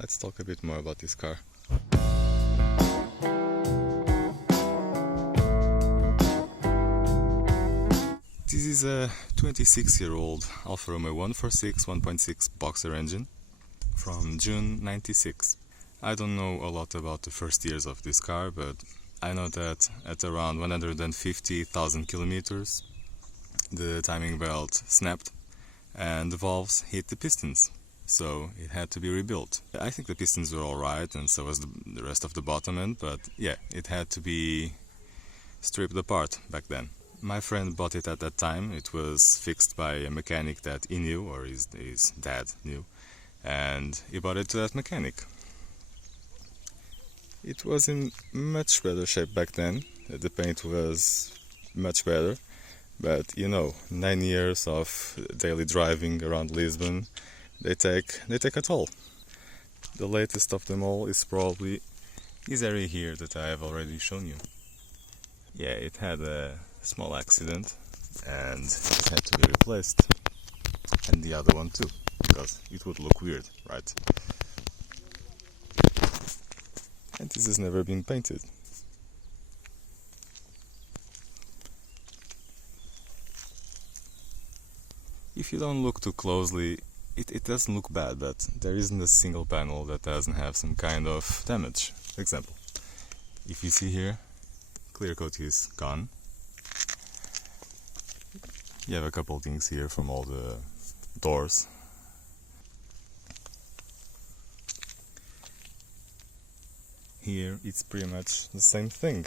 let's talk a bit more about this car. This is a 26-year-old Alfa Romeo 146 1.6 boxer engine from June 96. I don't know a lot about the first years of this car, but I know that at around 150,000 kilometers the timing belt snapped and the valves hit the pistons, so it had to be rebuilt. I think the pistons were alright, and so was the rest of the bottom end, but yeah, it had to be stripped apart back then. My friend bought it at that time. It was fixed by a mechanic that he knew, or his dad knew, and he bought it to that mechanic. It was in much better shape back then. The paint was much better, but you know, 9 years of daily driving around Lisbon, they take a toll. The latest of them all is probably this area here that I have already shown you. Yeah, it had a small accident and it had to be replaced, and the other one too, because it would look weird, right? And this has never been painted. If you don't look too closely, it doesn't look bad, but there isn't a single panel that doesn't have some kind of damage. For example, if you see here, clear coat is gone. You have a couple things here from all the doors. Here it's pretty much the same thing.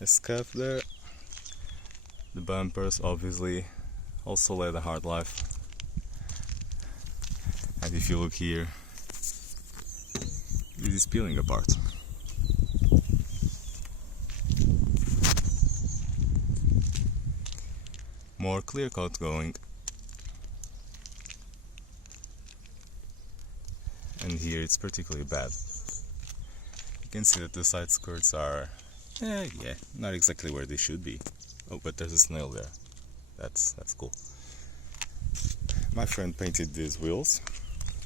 A scuff there. The bumpers obviously also led a hard life. And if you look here, it is peeling apart. More clear coat going. And here it's particularly bad. You can see that the side skirts are, not exactly where they should be. Oh, but there's a snail there. That's cool. My friend painted these wheels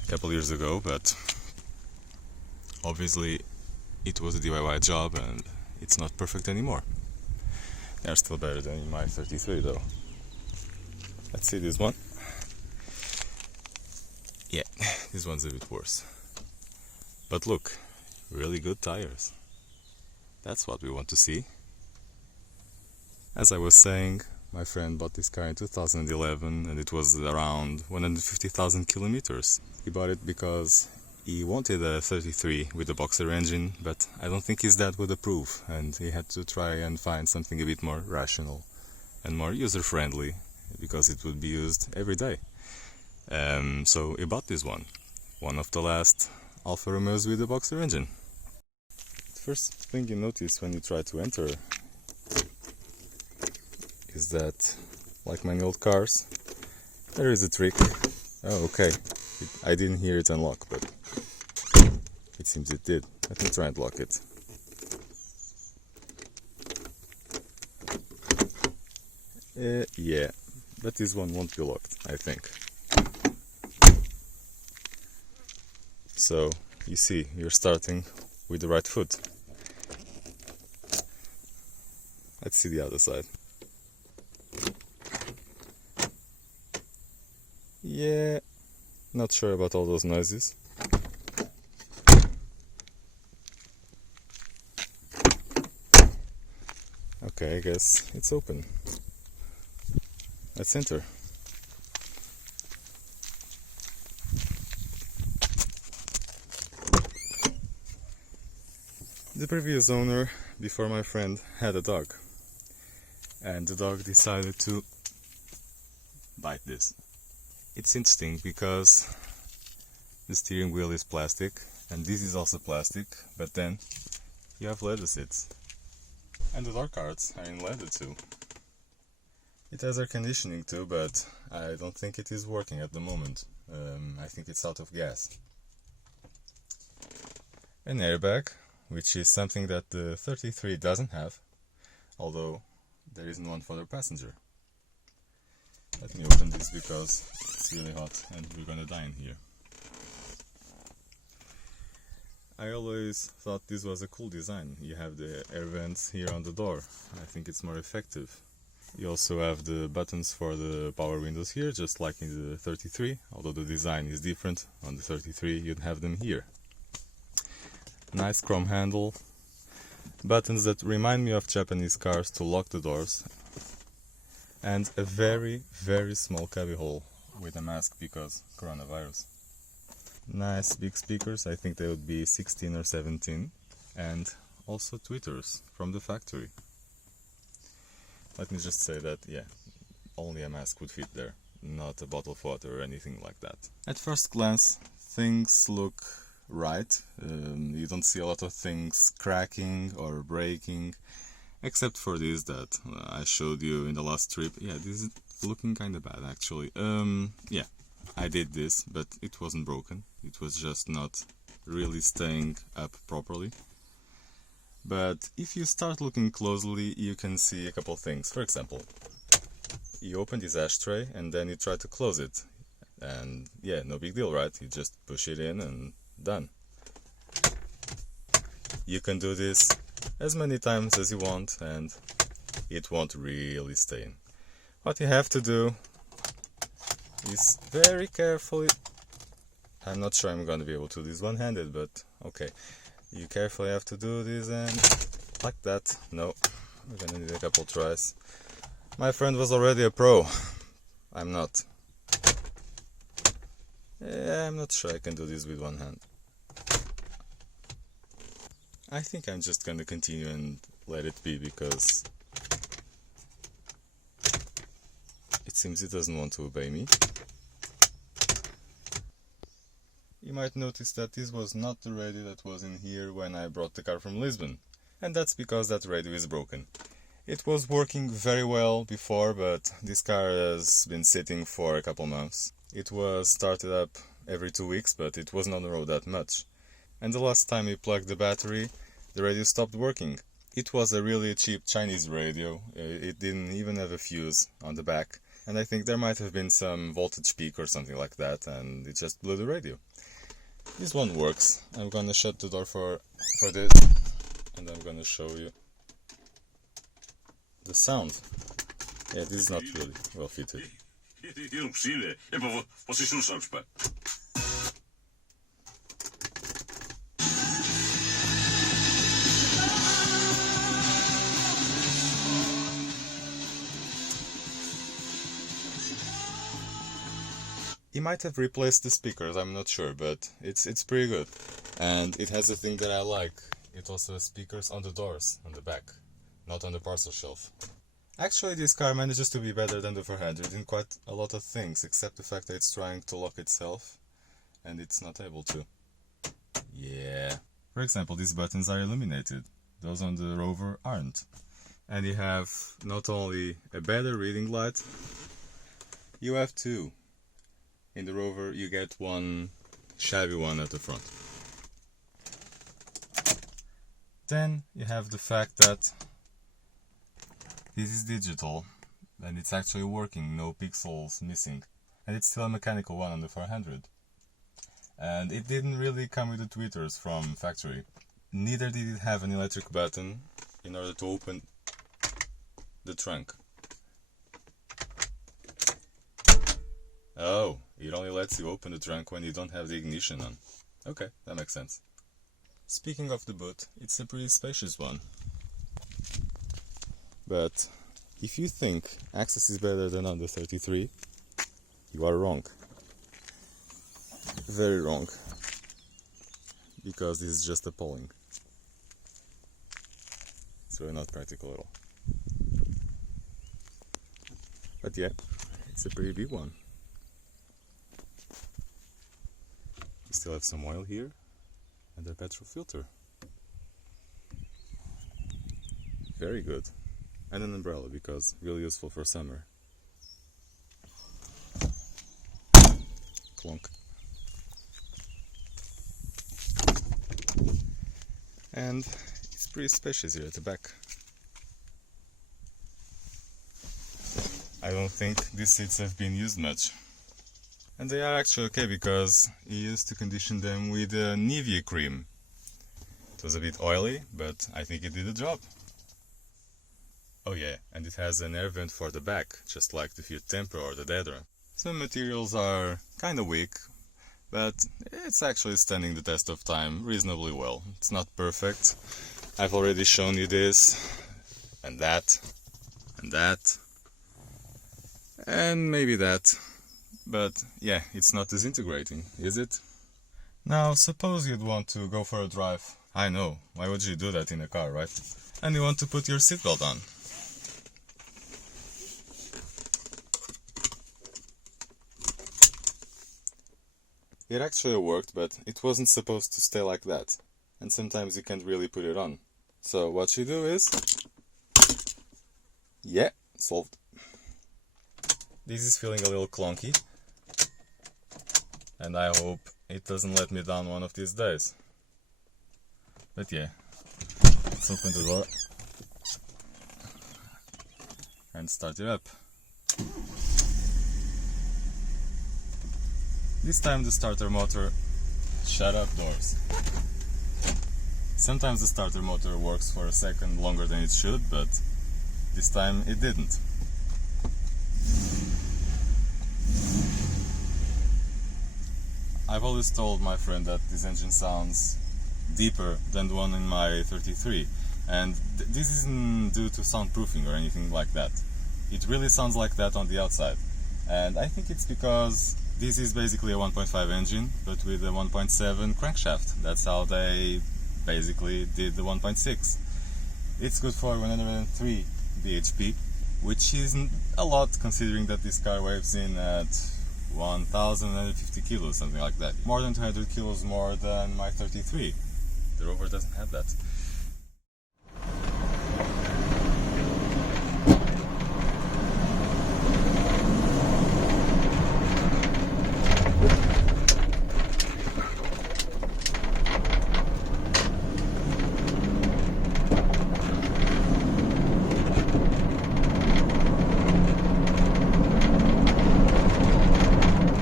a couple years ago, but obviously it was a DIY job and it's not perfect anymore. They're still better than in my 33 though. Let's see this one. Yeah, this one's a bit worse. But look, really good tires. That's what we want to see. As I was saying, my friend bought this car in 2011 and it was around 150,000 kilometers. He bought it because he wanted a 33 with a boxer engine, but I don't think his dad would approve, and he had to try and find something a bit more rational and more user-friendly, because it would be used every day. So he bought this one of the last Alfa Romeos with a boxer engine. The first thing you notice when you try to enter is that, like many old cars, there is a trick. Oh, okay, I didn't hear it unlock, but it seems it did. Let me try and lock it. Yeah, but this one won't be locked, I think. So, you see, you're starting with the right foot. Let's see the other side. Yeah, not sure about all those noises. Okay, I guess it's open. Let's enter. The previous owner, before my friend, had a dog. And the dog decided to bite this. It's interesting because the steering wheel is plastic and this is also plastic, but then you have leather seats. And the door cards are in leather too. It has air conditioning too, but I don't think it is working at the moment. I think it's out of gas. An airbag, which is something that the 33 doesn't have, although there isn't one for the passenger. Let me open this because it's really hot and we're gonna die in here. I always thought this was a cool design. You have the air vents here on the door. I think it's more effective. You also have the buttons for the power windows here, just like in the 33, although the design is different. On the 33 you'd have them here. Nice chrome handle. Buttons that remind me of Japanese cars to lock the doors. And a very, very small cubby hole with a mask because coronavirus. Nice big speakers, I think they would be 16 or 17. And also tweeters from the factory. Let me just say that, yeah, only a mask would fit there, not a bottle of water or anything like that. At first glance, things look right. You don't see a lot of things cracking or breaking, except for this that I showed you in the last trip. Yeah, this is looking kinda bad actually. Yeah, I did this, but it wasn't broken. It was just not really staying up properly. But if you start looking closely, you can see a couple things. For example, you open this ashtray and then you try to close it. And yeah, no big deal, right? You just push it in and done. You can do this as many times as you want and it won't really stay in. What you have to do is very carefully... I'm not sure I'm going to be able to do this one-handed, but okay. You carefully have to do this and like that. No, we're gonna need a couple tries. My friend was already a pro. I'm not. Yeah, I'm not sure I can do this with one hand. I think I'm just gonna continue and let it be because it seems it doesn't want to obey me. You might notice that this was not the radio that was in here when I brought the car from Lisbon. And that's because that radio is broken. It was working very well before, but this car has been sitting for a couple months. It was started up every 2 weeks, but it wasn't on the road that much. And the last time we plugged the battery, the radio stopped working. It was a really cheap Chinese radio. It didn't even have a fuse on the back. And I think there might have been some voltage peak or something like that, and it just blew the radio. This one works. I'm gonna shut the door for this, and I'm gonna show you the sound. Yeah, this is not really well fitted. He might have replaced the speakers, I'm not sure, but it's pretty good. And it has a thing that I like. It also has speakers on the doors, on the back, not on the parcel shelf. Actually, this car manages to be better than the 400 in quite a lot of things, except the fact that it's trying to lock itself, and it's not able to. Yeah. For example, these buttons are illuminated. Those on the Rover aren't. And you have not only a better reading light, you have two. In the Rover you get one shabby one at the front. Then you have the fact that this is digital and it's actually working, no pixels missing. And it's still a mechanical one on the 400. And it didn't really come with the tweeters from factory. Neither did it have an electric button in order to open the trunk. Oh, it only lets you open the trunk when you don't have the ignition on. Okay, that makes sense. Speaking of the boot, it's a pretty spacious one. But if you think access is better than on the 33, you are wrong. Very wrong. Because this is just appalling. It's really not practical at all. But yeah, it's a pretty big one. Still have some oil here and a petrol filter. Very good. And an umbrella because really useful for summer. Clunk. And it's pretty spacious here at the back. I don't think these seats have been used much. And they are actually okay because he used to condition them with Nivea cream. was a bit oily, but I think it did the job. Oh yeah, and it has an air vent for the back, just like the Fiat Tempo or the Dedra. Some materials are kinda weak, but it's actually standing the test of time reasonably well. It's not perfect. I've already shown you this, and that, and that, and maybe that. But yeah, it's not disintegrating, is it? Now, suppose you'd want to go for a drive. I know, why would you do that in a car, right? And you want to put your seatbelt on. It actually worked, but it wasn't supposed to stay like that. And sometimes you can't really put it on. So what you do is... yeah, solved. This is feeling a little clunky. And I hope it doesn't let me down one of these days. But yeah, let's open the door and start it up. This time the starter motor... shut up, doors. Sometimes the starter motor works for a second longer than it should, but this time it didn't. I've always told my friend that this engine sounds deeper than the one in my 33, and this isn't due to soundproofing or anything like that. It really sounds like that on the outside, and I think it's because this is basically a 1.5 engine, but with a 1.7 crankshaft. That's how they basically did the 1.6. It's good for 103 bhp, which isn't a lot considering that this car weighs in at 1,150 kilos, something like that. More than 200 kilos more than my 33. The Rover doesn't have that.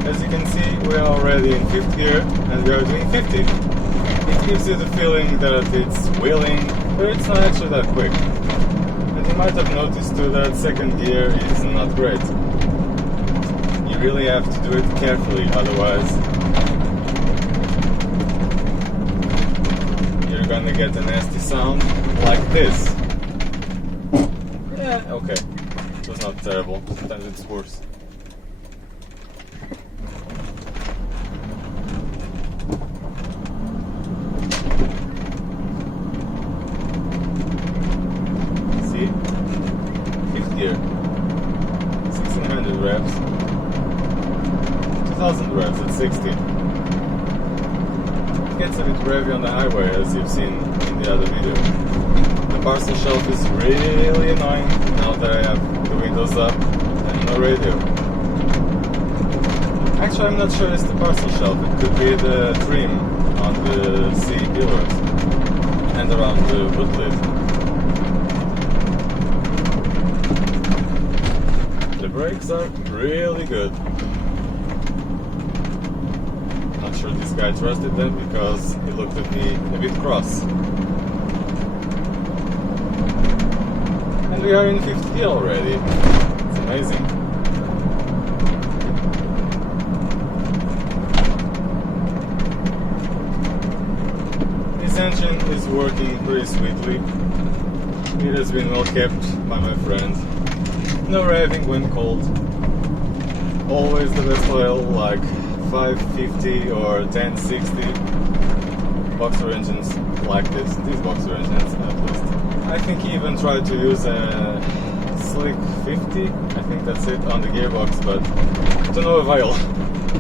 As you can see, we are already in 5th gear and we are doing 50. It gives you the feeling that it's wheeling, but it's not actually that quick. And you might have noticed too that 2nd gear is not great. You really have to do it carefully, otherwise you're gonna get a nasty sound like this. Yeah, okay. It was not terrible. Sometimes it's worse. See? 5th gear. 1600 revs. 2000 revs at 60. It gets a bit revvy on the highway, as you've seen in the other video. The parcel shelf is really annoying now that I have the windows up and no radio. Actually, I'm not sure it's the parcel shelf. It could be the trim on the C pillars and around the wood lid. The brakes are really good. Not sure this guy trusted them because he looked at me a bit cross. And we are in 5th gear already. It's amazing. This engine is working pretty sweetly. It has been well kept by my friend. No revving when cold. Always the best oil, like 550 or 1060. Boxer engines like this, these boxer engines at least. I think he even tried to use a Slick 50, I think that's it, on the gearbox, but to no avail.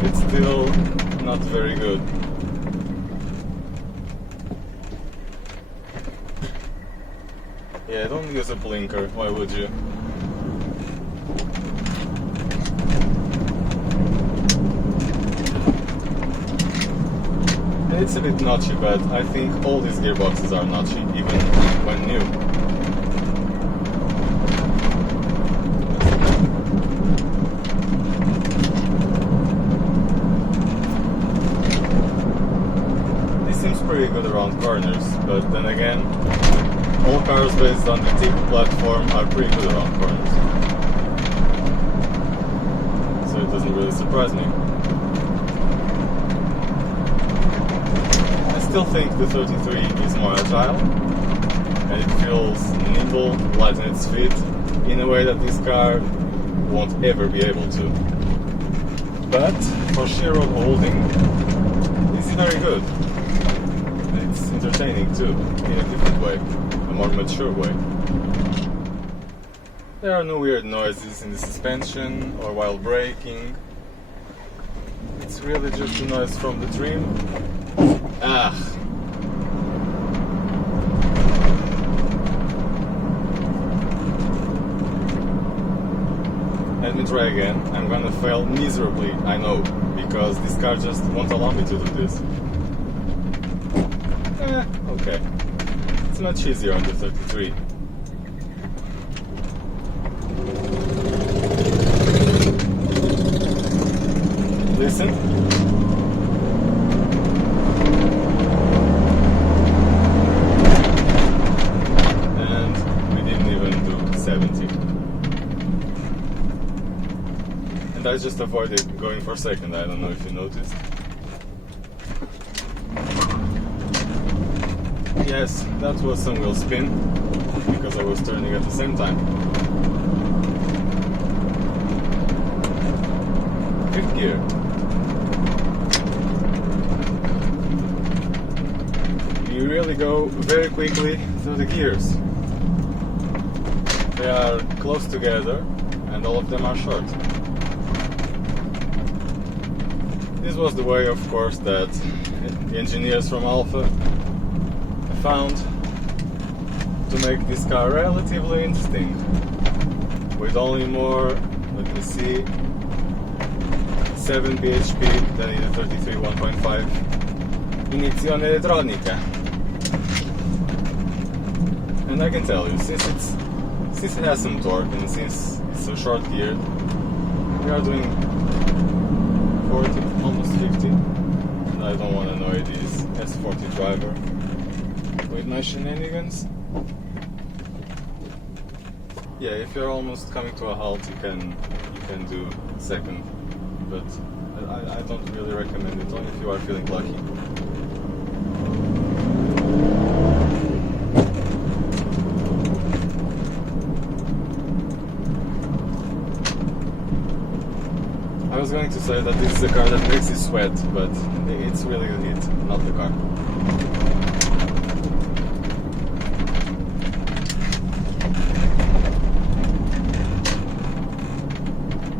It's still not very good. Yeah, don't use a blinker, why would you? It's a bit notchy, but I think all these gearboxes are notchy, even when new. This seems pretty good around corners, but then again, all cars based on the TIC platform are pretty good around corners. So it doesn't really surprise me. I still think the 33 is more agile, and it feels nimble, light on its feet, in a way that this car won't ever be able to. But for sheer road holding, this is very good. It's entertaining too, in a different way, a more mature way. There are no weird noises in the suspension or while braking. It's really just the noise from the trim. Let me try again. I'm gonna fail miserably, I know, because this car just won't allow me to do this. Okay. It's much easier on the 33. Listen. And we didn't even do 70. And I just avoided going for second, I don't know if you noticed. Yes, that was some wheel spin, because I was turning at the same time. Fifth gear. You really go very quickly through the gears. They are close together, and all of them are short. This was the way, of course, that the engineers from Alfa found to make this car relatively interesting, with only more, let me see, 7 bhp than in the 33 1.5 Iniezione elettronica. And I can tell you, since it has some torque and since it's a short gear, we are doing 40, almost 50, and I don't want to annoy this S40 driver with my shenanigans. Yeah, if you're almost coming to a halt, you can do second, but I don't really recommend it, only if you are feeling lucky. I was going to say that this is a car that makes you sweat, but it's really it, not the car.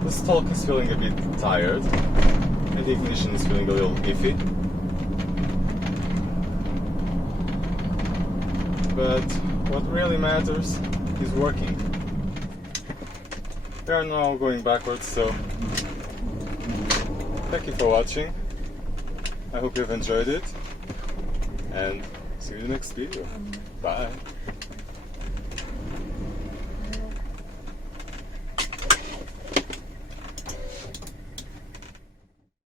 The stalk is feeling a bit tired, and the ignition is feeling a little iffy. But what really matters is working. We are now going backwards, so thank you for watching. I hope you've enjoyed it, and see you in the next video. Bye.